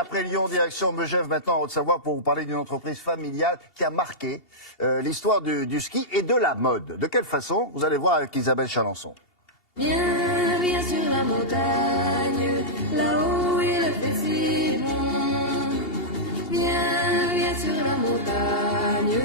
Après Lyon, direction Megève maintenant en Haute-Savoie pour vous parler d'une entreprise familiale qui a marqué l'histoire du ski et de la mode. De quelle façon? Vous allez voir avec Isabelle Chalençon. Viens, viens sur la montagne, là-haut il fait si bon. Viens, viens sur la montagne,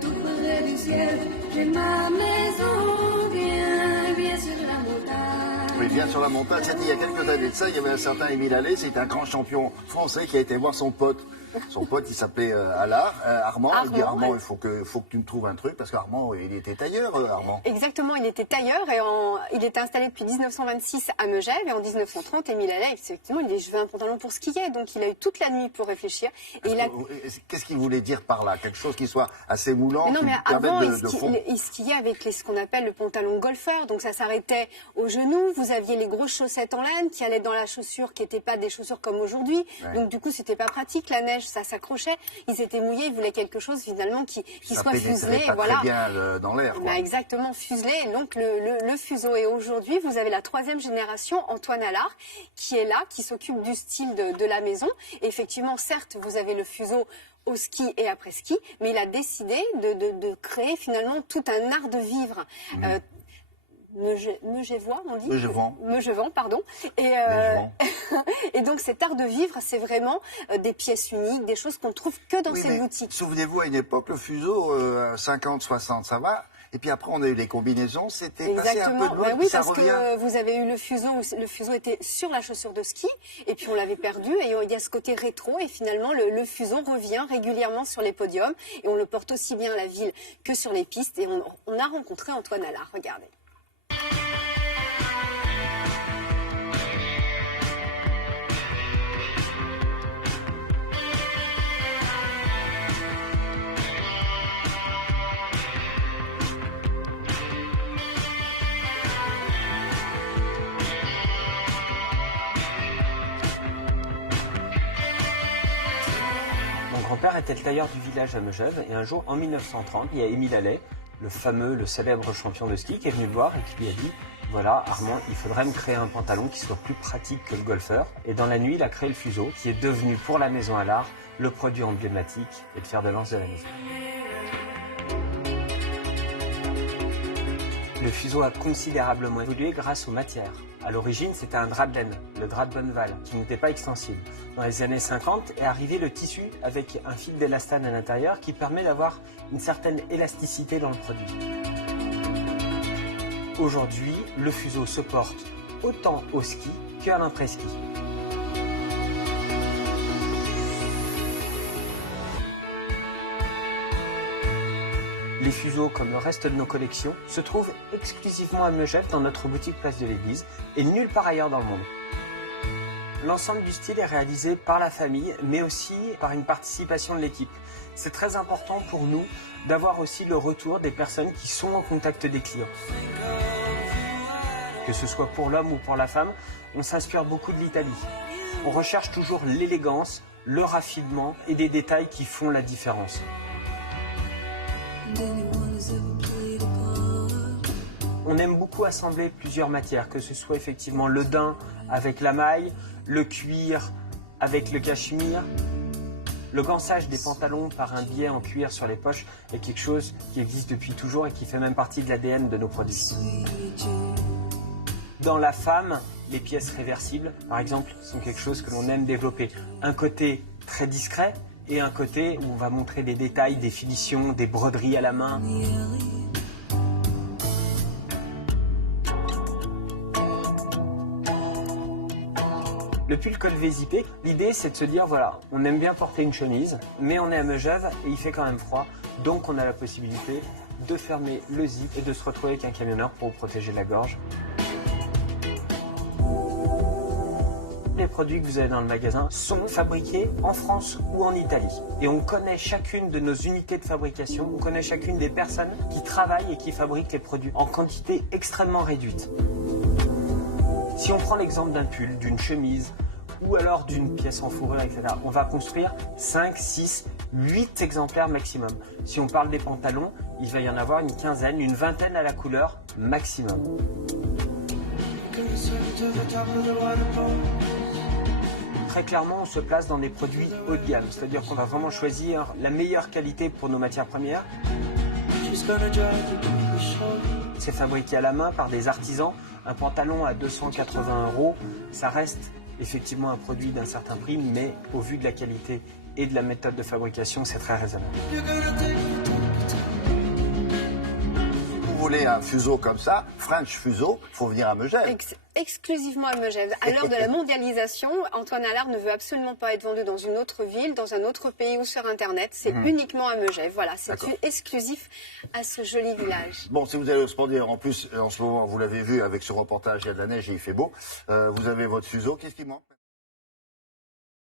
tout près du ciel, j'ai ma maison. Viens, viens sur la montagne. Oui, viens sur la montagne. C'était il y a quelques années de ça. Il y avait un certain Émile Allais, c'était un grand champion français qui a été voir son pote. Son pote, il s'appelait Armand. Il dit Armand, ouais. il faut que tu me trouves un truc parce qu'Armand, il était tailleur, Armand. Exactement, il était tailleur et il était installé depuis 1926 à Megève et en 1930, Émile Allais, effectivement, il dit je veux un pantalon pour skier, donc il a eu toute la nuit pour réfléchir. Et Qu'est-ce qu'il voulait dire par là? Quelque chose qui soit assez moulant, mais non, qui mais permette avant, de fond. il skiait avec ce qu'on appelle le pantalon golfeur, donc ça s'arrêtait aux genoux. Vous aviez les grosses chaussettes en laine qui allaient dans la chaussure, qui n'étaient pas des chaussures comme aujourd'hui. Ouais. Donc du coup, c'était pas pratique. La neige, ça s'accrochait. Ils étaient mouillés. Ils voulaient quelque chose finalement qui soit fuselé. Pas Voilà. très bien dans l'air. Bah, exactement, fuselé. Et donc le fuseau. Et aujourd'hui, vous avez la 3e génération, Antoine Allard, qui est là, qui s'occupe du style de la maison. Et effectivement, certes, vous avez le fuseau au ski et après ski, mais il a décidé de créer finalement tout un art de vivre. Megévois, on dit Megevant, pardon. Et, et donc cet art de vivre, c'est vraiment des pièces uniques, des choses qu'on ne trouve que dans ces boutiques. Souvenez-vous, à une époque, le fuseau, 50, 60, ça va. Et puis après, on a eu les combinaisons, c'était passé un peu de l'autre, oui, ça parce revient. que vous avez eu le fuseau était sur la chaussure de ski, et puis on l'avait perdu, et il y a ce côté rétro, et finalement le fuseau revient régulièrement sur les podiums, et on le porte aussi bien à la ville que sur les pistes, et on a rencontré Antoine Allard, regardez. Mon grand-père était le tailleur du village à Megève et un jour, en 1930, il y a Émile Allais, le célèbre champion de ski, qui est venu le voir et qui lui a dit « Voilà, Armand, il faudrait me créer un pantalon qui soit plus pratique que le golfeur. » Et dans la nuit, il a créé le fuseau, qui est devenu pour la maison Allard le produit emblématique et le fer de lance de la maison. Le fuseau a considérablement évolué grâce aux matières. À l'origine, c'était un drap de laine, le drap de Bonneval, qui n'était pas extensible. Dans les années 50 est arrivé le tissu avec un fil d'élastane à l'intérieur qui permet d'avoir une certaine élasticité dans le produit. Aujourd'hui, le fuseau se porte autant au ski qu'à l'après-ski. Les fuseaux, comme le reste de nos collections, se trouvent exclusivement à Megève dans notre boutique Place de l'Église et nulle part ailleurs dans le monde. L'ensemble du style est réalisé par la famille, mais aussi par une participation de l'équipe. C'est très important pour nous d'avoir aussi le retour des personnes qui sont en contact des clients. Que ce soit pour l'homme ou pour la femme, on s'inspire beaucoup de l'Italie. On recherche toujours l'élégance, le raffinement et des détails qui font la différence. On aime beaucoup assembler plusieurs matières, que ce soit effectivement le daim avec la maille, le cuir avec le cachemire. Le gansage des pantalons par un biais en cuir sur les poches est quelque chose qui existe depuis toujours et qui fait même partie de l'ADN de nos produits. Dans la femme, les pièces réversibles, par exemple, sont quelque chose que l'on aime développer. Un côté très discret et un côté où on va montrer des détails, des finitions, des broderies à la main. Le pull col V zippé, l'idée c'est de se dire voilà, on aime bien porter une chemise, mais on est à Megève et il fait quand même froid, donc on a la possibilité de fermer le zip et de se retrouver avec un camionneur pour protéger la gorge. Les produits que vous avez dans le magasin sont fabriqués en France ou en Italie. Et on connaît chacune de nos unités de fabrication, on connaît chacune des personnes qui travaillent et qui fabriquent les produits en quantité extrêmement réduite. Si on prend l'exemple d'un pull, d'une chemise ou alors d'une pièce en fourrure, etc., on va construire 5, 6, 8 exemplaires maximum. Si on parle des pantalons, il va y en avoir une quinzaine, une vingtaine à la couleur maximum. très clairement, on se place dans des produits haut de gamme. C'est-à-dire qu'on va vraiment choisir la meilleure qualité pour nos matières premières. C'est fabriqué à la main par des artisans. Un pantalon à 280 €, ça reste effectivement un produit d'un certain prix, mais au vu de la qualité et de la méthode de fabrication, c'est très raisonnable. Vous voulez un fuseau comme ça, French fuseau, il faut venir à Megève. Exclusivement à Megève. À l'heure de la mondialisation, Antoine Allard ne veut absolument pas être vendu dans une autre ville, dans un autre pays ou sur Internet. C'est uniquement à Megève. Voilà, c'est exclusif à ce joli village. Bon, si vous allez au Spendier, en plus, en ce moment, vous l'avez vu avec ce reportage, il y a de la neige et il fait beau. Vous avez votre fuseau, qu'est-ce qui manque ?